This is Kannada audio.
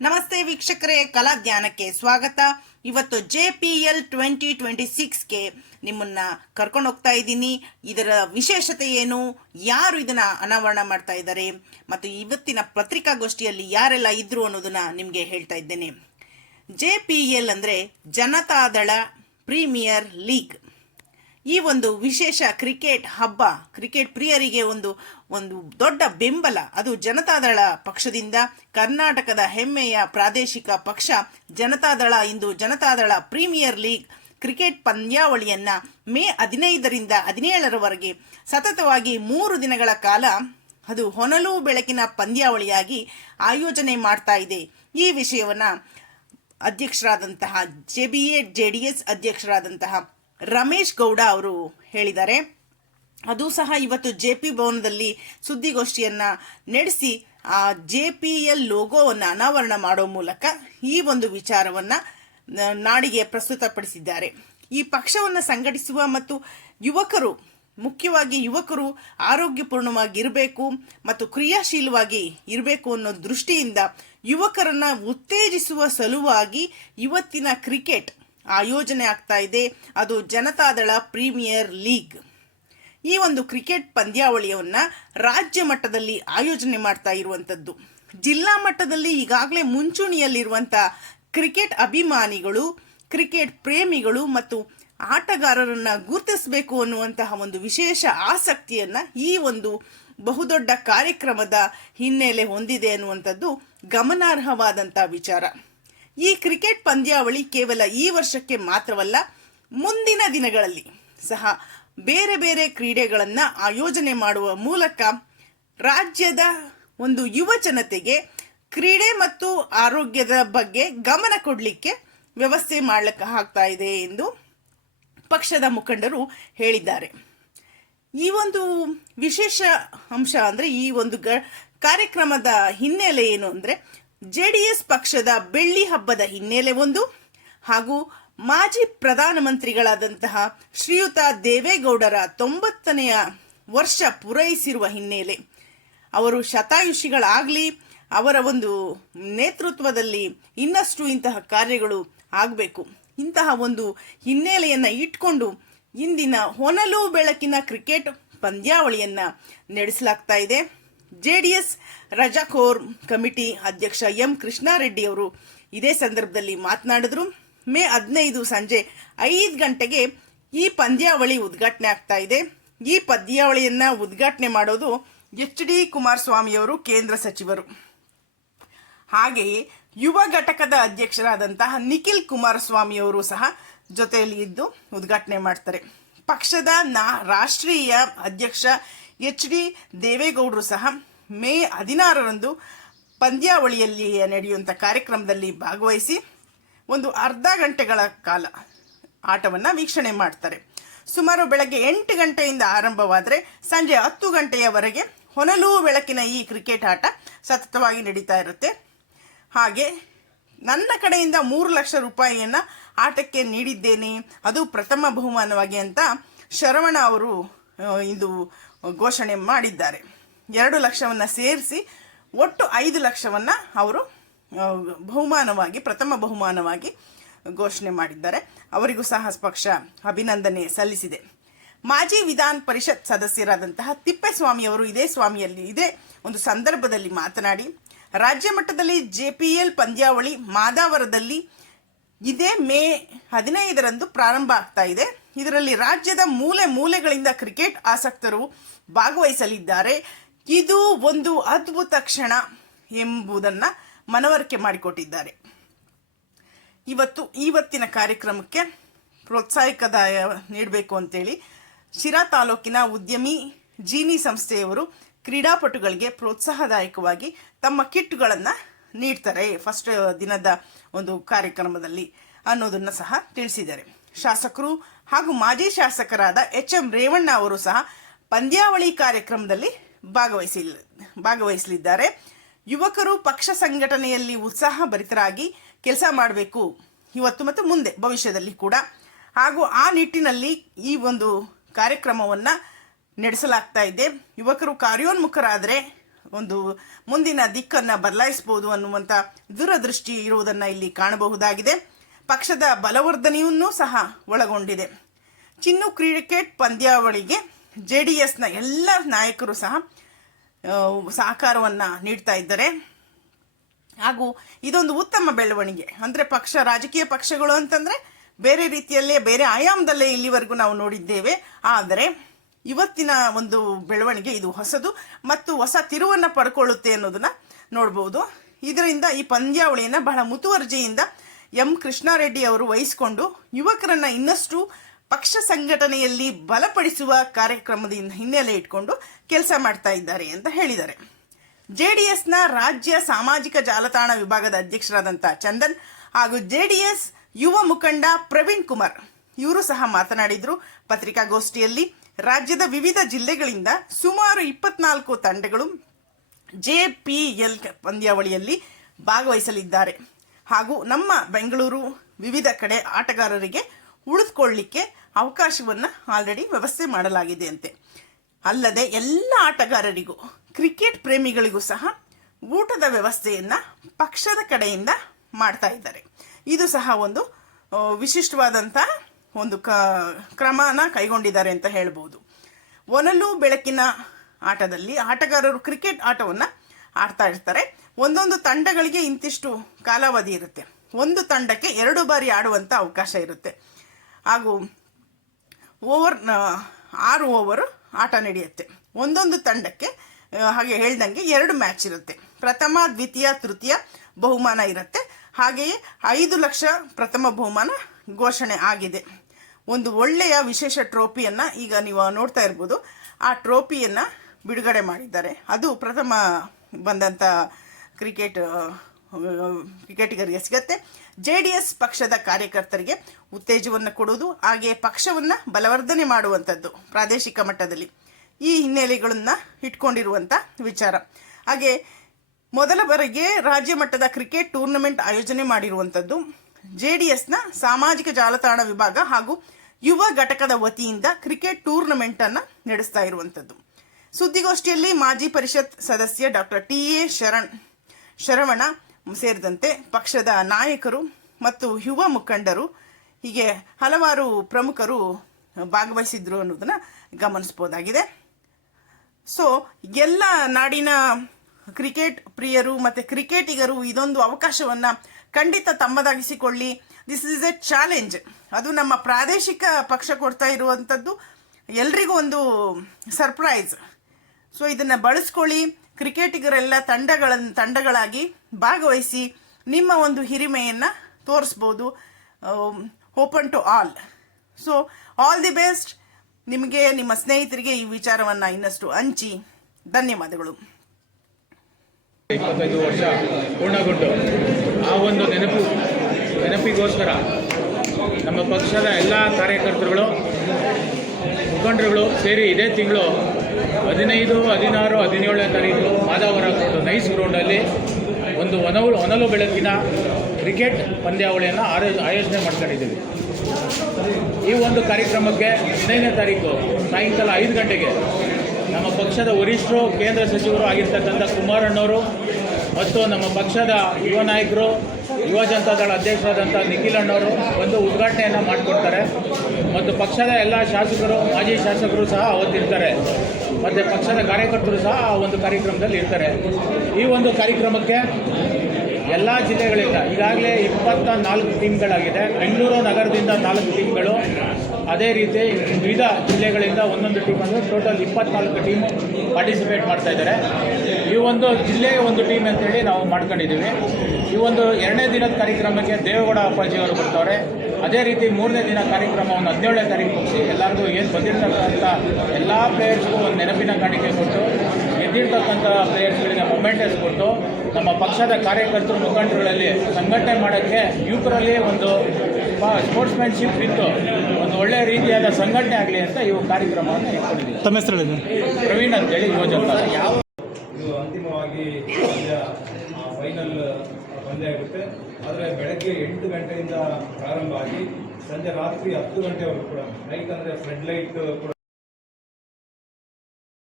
ನಮಸ್ತೆ ವೀಕ್ಷಕರೇ, ಕಲಾ ಧ್ಯಾನಕ್ಕೆ ಸ್ವಾಗತ. ಇವತ್ತು JPL 2026ಗೆ ನಿಮ್ಮನ್ನ ಕರ್ಕೊಂಡು ಹೋಗ್ತಾ ಇದ್ದೀನಿ. ಇದರ ವಿಶೇಷತೆ ಏನು, ಯಾರು ಇದನ್ನ ಅನಾವರಣ ಮಾಡ್ತಾ ಇದ್ದಾರೆ ಮತ್ತು ಇವತ್ತಿನ ಪತ್ರಿಕಾಗೋಷ್ಠಿಯಲ್ಲಿ ಯಾರೆಲ್ಲ ಇದ್ರು ಅನ್ನೋದನ್ನ ನಿಮಗೆ ಹೇಳ್ತಾ ಇದ್ದೇನೆ. JPL ಅಂದ್ರೆ ಜನತಾದಳ ಪ್ರೀಮಿಯರ್ ಲೀಗ್. ಈ ಒಂದು ವಿಶೇಷ ಕ್ರಿಕೆಟ್ ಹಬ್ಬ, ಕ್ರಿಕೆಟ್ ಪ್ರಿಯರಿಗೆ ಒಂದು ದೊಡ್ಡ ಬೆಂಬಲ. ಅದು ಜನತಾದಳ ಪಕ್ಷದಿಂದ, ಕರ್ನಾಟಕದ ಹೆಮ್ಮೆಯ ಪ್ರಾದೇಶಿಕ ಪಕ್ಷ ಜನತಾದಳ ಇಂದು ಜನತಾದಳ ಪ್ರೀಮಿಯರ್ ಲೀಗ್ ಕ್ರಿಕೆಟ್ ಪಂದ್ಯಾವಳಿಯನ್ನ ಮೇ 15ರಿಂದ 17ರವರೆಗೆ ಸತತವಾಗಿ 3 ದಿನಗಳ ಕಾಲ ಅದು ಹೊನಲು ಬೆಳಕಿನ ಪಂದ್ಯಾವಳಿಯಾಗಿ ಆಯೋಜನೆ ಮಾಡ್ತಾ ಇದೆ. ಈ ವಿಷಯವನ್ನ ಅಧ್ಯಕ್ಷರಾದಂತಹ JDS ಅಧ್ಯಕ್ಷರಾದಂತಹ ರಮೇಶ್ ಗೌಡ ಅವರು ಹೇಳಿದ್ದಾರೆ. ಅದು ಸಹ ಇವತ್ತು JP ಭವನದಲ್ಲಿ ಸುದ್ದಿಗೋಷ್ಠಿಯನ್ನ ನಡೆಸಿ ಆ JPL ಲೋಗೋವನ್ನು ಅನಾವರಣ ಮಾಡೋ ಮೂಲಕ ಈ ಒಂದು ವಿಚಾರವನ್ನ ನಾಡಿಗೆ ಪ್ರಸ್ತುತಪಡಿಸಿದ್ದಾರೆ. ಈ ಪಕ್ಷವನ್ನು ಸಂಘಟಿಸುವ ಮತ್ತು ಮುಖ್ಯವಾಗಿ ಯುವಕರು ಆರೋಗ್ಯಪೂರ್ಣವಾಗಿರಬೇಕು ಮತ್ತು ಕ್ರಿಯಾಶೀಲವಾಗಿ ಇರಬೇಕು ಅನ್ನೋ ದೃಷ್ಟಿಯಿಂದ ಯುವಕರನ್ನ ಉತ್ತೇಜಿಸುವ ಸಲುವಾಗಿ ಇವತ್ತಿನ ಕ್ರಿಕೆಟ್ ಆಯೋಜನೆ ಆಗ್ತಾ ಇದೆ. ಅದು ಜನತಾದಳ ಪ್ರೀಮಿಯರ್ ಲೀಗ್. ಈ ಒಂದು ಕ್ರಿಕೆಟ್ ಪಂದ್ಯಾವಳಿಯನ್ನ ರಾಜ್ಯ ಮಟ್ಟದಲ್ಲಿ ಆಯೋಜನೆ ಮಾಡ್ತಾ ಇರುವಂತದ್ದು. ಜಿಲ್ಲಾ ಮಟ್ಟದಲ್ಲಿ ಈಗಾಗಲೇ ಮುಂಚೂಣಿಯಲ್ಲಿರುವಂತಹ ಕ್ರಿಕೆಟ್ ಅಭಿಮಾನಿಗಳು, ಕ್ರಿಕೆಟ್ ಪ್ರೇಮಿಗಳು ಮತ್ತು ಆಟಗಾರರನ್ನ ಗುರುತಿಸಬೇಕು ಅನ್ನುವಂತಹ ಒಂದು ವಿಶೇಷ ಆಸಕ್ತಿಯನ್ನ ಈ ಒಂದು ಬಹುದೊಡ್ಡ ಕಾರ್ಯಕ್ರಮದ ಹಿನ್ನೆಲೆ ಹೊಂದಿದೆ ಅನ್ನುವಂಥದ್ದು ಗಮನಾರ್ಹವಾದಂತಹ ವಿಚಾರ. ಈ ಕ್ರಿಕೆಟ್ ಪಂದ್ಯಾವಳಿ ಕೇವಲ ಈ ವರ್ಷಕ್ಕೆ ಮಾತ್ರವಲ್ಲ, ಮುಂದಿನ ದಿನಗಳಲ್ಲಿ ಸಹ ಬೇರೆ ಬೇರೆ ಕ್ರೀಡೆಗಳನ್ನು ಆಯೋಜನೆ ಮಾಡುವ ಮೂಲಕ ರಾಜ್ಯದ ಒಂದು ಯುವ ಜನತೆಗೆ ಕ್ರೀಡೆ ಮತ್ತು ಆರೋಗ್ಯದ ಬಗ್ಗೆ ಗಮನ ಕೊಡಲಿಕ್ಕೆ ವ್ಯವಸ್ಥೆ ಮಾಡಲಿಕ್ಕೆ ಆಗ್ತಾ ಇದೆ ಎಂದು ಪಕ್ಷದ ಮುಖಂಡರು ಹೇಳಿದ್ದಾರೆ. ಈ ಒಂದು ವಿಶೇಷ ಅಂಶ ಅಂದ್ರೆ ಈ ಒಂದು ಕಾರ್ಯಕ್ರಮದ ಹಿನ್ನೆಲೆ ಏನು ಅಂದ್ರೆ, JDS ಪಕ್ಷದ ಬೆಳ್ಳಿ ಹಬ್ಬದ ಹಿನ್ನೆಲೆ ಒಂದು, ಹಾಗೂ ಮಾಜಿ ಪ್ರಧಾನಮಂತ್ರಿಗಳಾದಂತಹ ಶ್ರೀಯುತ ದೇವೇಗೌಡರ 90ನೆಯ ವರ್ಷ ಪೂರೈಸಿರುವ ಹಿನ್ನೆಲೆ. ಅವರು ಶತಾಯುಷಿಗಳಾಗಲಿ, ಅವರ ಒಂದು ನೇತೃತ್ವದಲ್ಲಿ ಇನ್ನಷ್ಟು ಇಂತಹ ಕಾರ್ಯಗಳು ಆಗಬೇಕು. ಇಂತಹ ಒಂದು ಹಿನ್ನೆಲೆಯನ್ನ ಇಟ್ಕೊಂಡು ಇಂದಿನ ಹೊನಲು ಬೆಳಕಿನ ಕ್ರಿಕೆಟ್ ಪಂದ್ಯಾವಳಿಯನ್ನ ನಡೆಸಲಾಗ್ತಾ ಇದೆ. JDS ರಜಾಖೋರ್ ಕಮಿಟಿ ಅಧ್ಯಕ್ಷ M ಕೃಷ್ಣಾರೆಡ್ಡಿ ಅವರು ಇದೇ ಸಂದರ್ಭದಲ್ಲಿ ಮಾತನಾಡಿದ್ರು. ಮೇ 15 ಸಂಜೆ 5 ಗಂಟೆಗೆ ಈ ಪಂದ್ಯಾವಳಿ ಉದ್ಘಾಟನೆ ಆಗ್ತಾ ಇದೆ. ಈ ಪಂದ್ಯಾವಳಿಯನ್ನ ಉದ್ಘಾಟನೆ ಮಾಡೋದು HD ಕುಮಾರಸ್ವಾಮಿ ಅವರು, ಕೇಂದ್ರ ಸಚಿವರು. ಹಾಗೆಯೇ ಯುವ ಘಟಕದ ಅಧ್ಯಕ್ಷರಾದಂತಹ ನಿಖಿಲ್ ಕುಮಾರಸ್ವಾಮಿ ಅವರು ಸಹ ಜೊತೆಯಲ್ಲಿ ಇದ್ದು ಉದ್ಘಾಟನೆ ಮಾಡ್ತಾರೆ. ಪಕ್ಷದ ರಾಷ್ಟ್ರೀಯ ಅಧ್ಯಕ್ಷ HD ದೇವೇಗೌಡರು ಸಹ ಮೇ 16ರಂದು ಪಂದ್ಯಾವಳಿಯಲ್ಲಿ ನಡೆಯುವಂಥ ಕಾರ್ಯಕ್ರಮದಲ್ಲಿ ಭಾಗವಹಿಸಿ ಒಂದು ಅರ್ಧ ಗಂಟೆಗಳ ಕಾಲ ಆಟವನ್ನು ವೀಕ್ಷಣೆ ಮಾಡ್ತಾರೆ. ಸುಮಾರು ಬೆಳಗ್ಗೆ 8 ಗಂಟೆಯಿಂದ ಆರಂಭವಾದರೆ ಸಂಜೆ 10 ಗಂಟೆಯವರೆಗೆ ಹೊನಲು ಬೆಳಕಿನ ಈ ಕ್ರಿಕೆಟ್ ಆಟ ಸತತವಾಗಿ ನಡೀತಾ ಇರುತ್ತೆ. ಹಾಗೆ ನನ್ನ ಕಡೆಯಿಂದ 3 ಲಕ್ಷ ರೂಪಾಯಿಯನ್ನು ಆಟಕ್ಕೆ ನೀಡಿದ್ದೇನೆ, ಅದು ಪ್ರಥಮ ಬಹುಮಾನವಾಗಿ ಅಂತ ಶರವಣ ಅವರು ಇಂದು ಘೋಷಣೆ ಮಾಡಿದ್ದಾರೆ. 2 ಲಕ್ಷವನ್ನು ಸೇರಿಸಿ ಒಟ್ಟು 5 ಲಕ್ಷವನ್ನು ಅವರು ಪ್ರಥಮ ಬಹುಮಾನವಾಗಿ ಘೋಷಣೆ ಮಾಡಿದ್ದಾರೆ. ಅವರಿಗೂ ಸಹ ಪಕ್ಷ ಅಭಿನಂದನೆ ಸಲ್ಲಿಸಿದೆ. ಮಾಜಿ ವಿಧಾನ ಪರಿಷತ್ ಸದಸ್ಯರಾದಂತಹ ತಿಪ್ಪೇಸ್ವಾಮಿ ಅವರು ಇದೇ ಒಂದು ಸಂದರ್ಭದಲ್ಲಿ ಮಾತನಾಡಿ, ರಾಜ್ಯ ಮಟ್ಟದಲ್ಲಿ JPL ಪಂದ್ಯಾವಳಿ ಮಾದಾವರದಲ್ಲಿ ಇದೇ ಮೇ 15ರಂದು ಪ್ರಾರಂಭ ಆಗ್ತಾ ಇದೆ. ಇದರಲ್ಲಿ ರಾಜ್ಯದ ಮೂಲೆ ಮೂಲೆಗಳಿಂದ ಕ್ರಿಕೆಟ್ ಆಸಕ್ತರು ಭಾಗವಹಿಸಲಿದ್ದಾರೆ. ಇದು ಒಂದು ಅದ್ಭುತ ಕ್ಷಣ ಎಂಬುದನ್ನ ಮನವರಿಕೆ ಮಾಡಿಕೊಟ್ಟಿದ್ದಾರೆ. ಇವತ್ತಿನ ಕಾರ್ಯಕ್ರಮಕ್ಕೆ ಪ್ರೋತ್ಸಾಹಕದಾಯ ನೀಡಬೇಕು ಅಂತೇಳಿ ಶಿರಾ ತಾಲೂಕಿನ ಉದ್ಯಮಿ ಜೀನಿ ಸಂಸ್ಥೆಯವರು ಕ್ರೀಡಾಪಟುಗಳಿಗೆ ಪ್ರೋತ್ಸಾಹದಾಯಕವಾಗಿ ತಮ್ಮ ಕಿಟ್ಗಳನ್ನು ನೀಡ್ತಾರೆ ಫಸ್ಟ್ ದಿನದ ಒಂದು ಕಾರ್ಯಕ್ರಮದಲ್ಲಿ ಅನ್ನೋದನ್ನು ಸಹ ತಿಳಿಸಿದ್ದಾರೆ. ಶಾಸಕರು ಹಾಗೂ ಮಾಜಿ ಶಾಸಕರಾದ HM ರೇವಣ್ಣ ಅವರು ಸಹ ಪಂದ್ಯಾವಳಿ ಕಾರ್ಯಕ್ರಮದಲ್ಲಿ ಭಾಗವಹಿಸಲಿದ್ದಾರೆ. ಯುವಕರು ಪಕ್ಷ ಸಂಘಟನೆಯಲ್ಲಿ ಉತ್ಸಾಹ ಭರಿತರಾಗಿ ಕೆಲಸ ಮಾಡಬೇಕು ಇವತ್ತು ಮತ್ತು ಮುಂದೆ ಭವಿಷ್ಯದಲ್ಲಿ ಕೂಡ, ಹಾಗೂ ಆ ನಿಟ್ಟಿನಲ್ಲಿ ಈ ಒಂದು ಕಾರ್ಯಕ್ರಮವನ್ನು ನಡೆಸಲಾಗ್ತಾ ಇದೆ. ಯುವಕರು ಕಾರ್ಯೋನ್ಮುಖರಾದರೆ ಒಂದು ಮುಂದಿನ ದಿಕ್ಕನ್ನು ಬದಲಾಯಿಸಬಹುದು ಅನ್ನುವಂಥ ದೂರದೃಷ್ಟಿ ಇರುವುದನ್ನು ಇಲ್ಲಿ ಕಾಣಬಹುದಾಗಿದೆ. ಪಕ್ಷದ ಬಲವರ್ಧನೆಯನ್ನೂ ಸಹ ಒಳಗೊಂಡಿದೆ. ಚಿನ್ನು ಕ್ರಿಕೆಟ್ ಪಂದ್ಯಾವಳಿಗೆ JDSನ ಎಲ್ಲ ನಾಯಕರು ಸಹ ಸಹಕಾರವನ್ನು ನೀಡ್ತಾ ಇದ್ದಾರೆ. ಹಾಗೂ ಇದೊಂದು ಉತ್ತಮ ಬೆಳವಣಿಗೆ. ಅಂದರೆ ರಾಜಕೀಯ ಪಕ್ಷಗಳು ಅಂತಂದರೆ ಬೇರೆ ರೀತಿಯಲ್ಲೇ ಬೇರೆ ಆಯಾಮದಲ್ಲೇ ಇಲ್ಲಿವರೆಗೂ ನಾವು ನೋಡಿದ್ದೇವೆ. ಆದರೆ ಇವತ್ತಿನ ಒಂದು ಬೆಳವಣಿಗೆ ಇದು ಹೊಸದು ಮತ್ತು ಹೊಸ ತಿರುವನ್ನು ಪಡ್ಕೊಳ್ಳುತ್ತೆ ಅನ್ನೋದನ್ನ ನೋಡ್ಬೋದು. ಇದರಿಂದ ಈ ಪಂದ್ಯಾವಳಿಯನ್ನು ಬಹಳ ಮುತುವರ್ಜಿಯಿಂದ ಎಂ ಕೃಷ್ಣಾರೆಡ್ಡಿ ಅವರು ವಹಿಸಿಕೊಂಡು ಯುವಕರನ್ನ ಇನ್ನಷ್ಟು ಪಕ್ಷ ಸಂಘಟನೆಯಲ್ಲಿ ಬಲಪಡಿಸುವ ಕಾರ್ಯಕ್ರಮದಿಂದ ಹಿನ್ನೆಲೆ ಇಟ್ಕೊಂಡು ಕೆಲಸ ಮಾಡ್ತಾ ಇದ್ದಾರೆ ಅಂತ ಹೇಳಿದ್ದಾರೆ. JDSನ ರಾಜ್ಯ ಸಾಮಾಜಿಕ ಜಾಲತಾಣ ವಿಭಾಗದ ಅಧ್ಯಕ್ಷರಾದಂಥ ಚಂದನ್ ಹಾಗೂ JDS ಯುವ ಮುಖಂಡ ಪ್ರವೀಣ್ ಕುಮಾರ್ ಇವರು ಸಹ ಮಾತನಾಡಿದ್ರು. ಪತ್ರಿಕಾಗೋಷ್ಠಿಯಲ್ಲಿ ರಾಜ್ಯದ ವಿವಿಧ ಜಿಲ್ಲೆಗಳಿಂದ ಸುಮಾರು 24 ತಂಡಗಳು JPL ಪಂದ್ಯಾವಳಿಯಲ್ಲಿ ಭಾಗವಹಿಸಲಿದ್ದಾರೆ. ಹಾಗೂ ನಮ್ಮ ಬೆಂಗಳೂರು ವಿವಿಧ ಕಡೆ ಆಟಗಾರರಿಗೆ ಉಳಿದುಕೊಳ್ಳಲಿಕ್ಕೆ ಅವಕಾಶವನ್ನು ಆಲ್ರೆಡಿ ವ್ಯವಸ್ಥೆ ಮಾಡಲಾಗಿದೆ ಅಂತೆ. ಅಲ್ಲದೆ ಎಲ್ಲ ಆಟಗಾರರಿಗೂ ಕ್ರಿಕೆಟ್ ಪ್ರೇಮಿಗಳಿಗೂ ಸಹ ಊಟದ ವ್ಯವಸ್ಥೆಯನ್ನು ಪಕ್ಷದ ಕಡೆಯಿಂದ ಮಾಡ್ತಾ ಇದ್ದಾರೆ. ಇದು ಸಹ ಒಂದು ವಿಶಿಷ್ಟವಾದಂಥ ಒಂದು ಕ್ರಮನ ಕೈಗೊಂಡಿದ್ದಾರೆ ಅಂತ ಹೇಳ್ಬೋದು. ಒನಲು ಬೆಳಕಿನ ಆಟದಲ್ಲಿ ಆಟಗಾರರು ಕ್ರಿಕೆಟ್ ಆಟವನ್ನು ಆಡ್ತಾ ಇರ್ತಾರೆ. ಒಂದೊಂದು ತಂಡಗಳಿಗೆ ಇಂತಿಷ್ಟು ಕಾಲಾವಧಿ ಇರುತ್ತೆ. ಒಂದು ತಂಡಕ್ಕೆ 2 ಬಾರಿ ಆಡುವಂಥ ಅವಕಾಶ ಇರುತ್ತೆ. ಹಾಗೂ 6 ಓವರ್ ಆಟ ನಡೆಯುತ್ತೆ. ಒಂದೊಂದು ತಂಡಕ್ಕೆ ಹಾಗೆ ಹೇಳ್ದಂಗೆ 2 ಮ್ಯಾಚ್ ಇರುತ್ತೆ. ಪ್ರಥಮ, ದ್ವಿತೀಯ, ತೃತೀಯ ಬಹುಮಾನ ಇರುತ್ತೆ. ಹಾಗೆಯೇ 5 ಲಕ್ಷ ಪ್ರಥಮ ಬಹುಮಾನ ಘೋಷಣೆ ಆಗಿದೆ. ಒಂದು ಒಳ್ಳೆಯ ವಿಶೇಷ ಟ್ರೋಫಿಯನ್ನು ಈಗ ನೀವು ನೋಡ್ತಾ ಇರ್ಬೋದು. ಆ ಟ್ರೋಫಿಯನ್ನು ಬಿಡುಗಡೆ ಮಾಡಿದ್ದಾರೆ. ಅದು ಪ್ರಥಮ ಬಂದಂಥ ಕ್ರಿಕೆಟಿಗರಿಗೆ ಸಿಗತ್ತೆ. JDS ಪಕ್ಷದ ಕಾರ್ಯಕರ್ತರಿಗೆ ಉತ್ತೇಜವನ್ನು ಕೊಡುವುದು, ಹಾಗೆಯೇ ಪಕ್ಷವನ್ನು ಬಲವರ್ಧನೆ ಮಾಡುವಂಥದ್ದು ಪ್ರಾದೇಶಿಕ ಮಟ್ಟದಲ್ಲಿ ಈ ಹಿನ್ನೆಲೆಗಳನ್ನು ಇಟ್ಕೊಂಡಿರುವಂಥ ವಿಚಾರ. ಹಾಗೆ ಮೊದಲ ಬಾರಿಗೆ ರಾಜ್ಯ ಮಟ್ಟದ ಕ್ರಿಕೆಟ್ ಟೂರ್ನಮೆಂಟ್ ಆಯೋಜನೆ ಮಾಡಿರುವಂಥದ್ದು JDSನ ಸಾಮಾಜಿಕ ಜಾಲತಾಣ ವಿಭಾಗ ಹಾಗೂ ಯುವ ಘಟಕದ ವತಿಯಿಂದ ಕ್ರಿಕೆಟ್ ಟೂರ್ನಮೆಂಟನ್ನು ನಡೆಸ್ತಾ ಇರುವಂಥದ್ದು. ಸುದ್ದಿಗೋಷ್ಠಿಯಲ್ಲಿ ಮಾಜಿ ಪರಿಷತ್ ಸದಸ್ಯ ಡಾಕ್ಟರ್ TA ಶರವಣ ಸೇರಿದಂತೆ ಪಕ್ಷದ ನಾಯಕರು ಮತ್ತು ಯುವ ಮುಖಂಡರು ಹೀಗೆ ಹಲವಾರು ಪ್ರಮುಖರು ಭಾಗವಹಿಸಿದ್ರು ಅನ್ನೋದನ್ನು ಗಮನಿಸ್ಬೋದಾಗಿದೆ. ಸೊ ಎಲ್ಲ ನಾಡಿನ ಕ್ರಿಕೆಟ್ ಪ್ರಿಯರು ಮತ್ತು ಕ್ರಿಕೆಟಿಗರು ಇದೊಂದು ಅವಕಾಶವನ್ನು ಖಂಡಿತ ತಮ್ಮದಾಗಿಸಿಕೊಳ್ಳಿ. This is a challenge. ಅದು ನಮ್ಮ ಪ್ರಾದೇಶಿಕ ಪಕ್ಷ ಕೊಡ್ತಾ ಇರುವಂಥದ್ದು ಎಲ್ರಿಗೂ ಒಂದು ಸರ್ಪ್ರೈಸ್. ಸೊ ಇದನ್ನು ಬಳಸ್ಕೊಳ್ಳಿ. ಕ್ರಿಕೆಟಿಗರೆಲ್ಲ ತಂಡಗಳಾಗಿ ಭಾಗವಹಿಸಿ ನಿಮ್ಮ ಒಂದು ಹಿರಿಮೆಯನ್ನು ತೋರಿಸ್ಬೋದು. Open to all. So all the best. ನಿಮಗೆ ನಿಮ್ಮ ಸ್ನೇಹಿತರಿಗೆ ಈ ವಿಚಾರವನ್ನು ಇನ್ನಷ್ಟು ಹಂಚಿ. ಧನ್ಯವಾದಗಳು. 25 ವರ್ಷ ಪೂರ್ಣಗೊಂಡು ಆ ಒಂದು ನೆನಪಿಗೋಸ್ಕರ ನಮ್ಮ ಪಕ್ಷದ ಎಲ್ಲ ಕಾರ್ಯಕರ್ತರುಗಳು ಮುಖಂಡರುಗಳು ಸೇರಿ ಇದೇ ತಿಂಗಳು 15, 16, 17ನೇ ತಾರೀಕು ಮಾದಾವರ ಗ್ರೌಂಡ್ ನೈಸ್ ಗ್ರೌಂಡಲ್ಲಿ ಒಂದು ಒನಲು ಬೆಳಕಿನ ಕ್ರಿಕೆಟ್ ಪಂದ್ಯಾವಳಿಯನ್ನು ಆಯೋಜನೆ ಮಾಡ್ಕೊಂಡಿದ್ದೀವಿ. ಈ ಒಂದು ಕಾರ್ಯಕ್ರಮಕ್ಕೆ 15ನೇ ತಾರೀಕು ಸಾಯಂಕಾಲ 5 ಗಂಟೆಗೆ ನಮ್ಮ ಪಕ್ಷದ ವರಿಷ್ಠರು, ಕೇಂದ್ರ ಸಚಿವರು ಆಗಿರ್ತಕ್ಕಂಥ ಕುಮಾರಣ್ಣವರು ಮತ್ತು ನಮ್ಮ ಪಕ್ಷದ ಯುವ ನಾಯಕರು, ಯುವ ಜನತಾದಳ ಅಧ್ಯಕ್ಷರಾದಂಥ ನಿಖಿಲ್ ಅಣ್ಣವರು ಒಂದು ಉದ್ಘಾಟನೆಯನ್ನು ಮಾಡಿಕೊಡ್ತಾರೆ. ಮತ್ತು ಪಕ್ಷದ ಎಲ್ಲ ಶಾಸಕರು, ಮಾಜಿ ಶಾಸಕರು ಸಹ ಅವತ್ತಿರ್ತಾರೆ. ಮತ್ತು ಪಕ್ಷದ ಕಾರ್ಯಕರ್ತರು ಸಹ ಆ ಒಂದು ಕಾರ್ಯಕ್ರಮದಲ್ಲಿ ಇರ್ತಾರೆ. ಈ ಒಂದು ಕಾರ್ಯಕ್ರಮಕ್ಕೆ ಎಲ್ಲ ಜಿಲ್ಲೆಗಳಿಂದ ಈಗಾಗಲೇ 24 ಟೀಮ್ಗಳಾಗಿದೆ. ಬೆಂಗಳೂರು ನಗರದಿಂದ 4 ಟೀಮ್ಗಳು, ಅದೇ ರೀತಿ ವಿವಿಧ ಜಿಲ್ಲೆಗಳಿಂದ ಒಂದೊಂದು ಟೀಮ್ ಅಂದರೆ ಟೋಟಲ್ 24 ಟೀಮು ಪಾರ್ಟಿಸಿಪೇಟ್ ಮಾಡ್ತಾ ಇದ್ದಾರೆ. ಈ ಒಂದು ಜಿಲ್ಲೆಯ ಒಂದು ಟೀಮ್ ಅಂತೇಳಿ ನಾವು ಮಾಡ್ಕೊಂಡಿದ್ದೀವಿ. ಈ ಒಂದು 2ನೇ ದಿನದ ಕಾರ್ಯಕ್ರಮಕ್ಕೆ ದೇವೇಗೌಡ ಅಪ್ಪಾಜಿಯವರು ಬರ್ತಾರೆ. ಅದೇ ರೀತಿ 3ನೇ ದಿನ ಕಾರ್ಯಕ್ರಮವನ್ನು 17ನೇ ತಾರೀಕು ಮುಗಿಸಿ ಎಲ್ಲರಿಗೂ ಏನು ಬಂದಿರತಕ್ಕಂಥ ಎಲ್ಲ ಪ್ಲೇಯರ್ಸ್ಗೂ ಒಂದು ನೆನಪಿನ ಕಾಣಿಕೆ ಕೊಟ್ಟು, ಗೆದ್ದಿರ್ತಕ್ಕಂಥ ಪ್ಲೇಯರ್ಸ್ಗಳಿಗೆ ಮೊಮೆಂಟಸ್ ಕೊಟ್ಟು, ನಮ್ಮ ಪಕ್ಷದ ಕಾರ್ಯಕರ್ತರು ಮುಖಂಡರುಗಳಲ್ಲಿ ಸಂಘಟನೆ ಮಾಡೋಕ್ಕೆ ಯುವಕರಲ್ಲಿ ಒಂದು ಸ್ಪೋರ್ಟ್ಸ್ಮ್ಯಾನ್ಶಿಪ್ ಇತ್ತು, ಒಂದು ಒಳ್ಳೆಯ ರೀತಿಯಾದ ಸಂಘಟನೆ ಆಗಲಿ ಅಂತ ಈ ಕಾರ್ಯಕ್ರಮವನ್ನು ಇಟ್ಕೊಂಡಿದ್ದೀವಿ. ತಮ್ಮ ಹೆಸರು ಪ್ರವೀಣ್ ಅಂತೇಳಿ ಯುವ ಜನತಾ. ಇದು ಅಂತಿಮವಾಗಿ ಫೈನಲ್ ಪಂದ್ಯ ಆಗುತ್ತೆ. ಆದರೆ ಬೆಳಗ್ಗೆ 8 ಗಂಟೆಯಿಂದ ಪ್ರಾರಂಭ ಆಗಿ ಸಂಜೆ ರಾತ್ರಿ 10 ಗಂಟೆವರೆಗೂ ಕೂಡ ನೈಟ್ ಅಂದರೆ ಫ್ಲಡ್ ಲೈಟ್ ಕೂಡ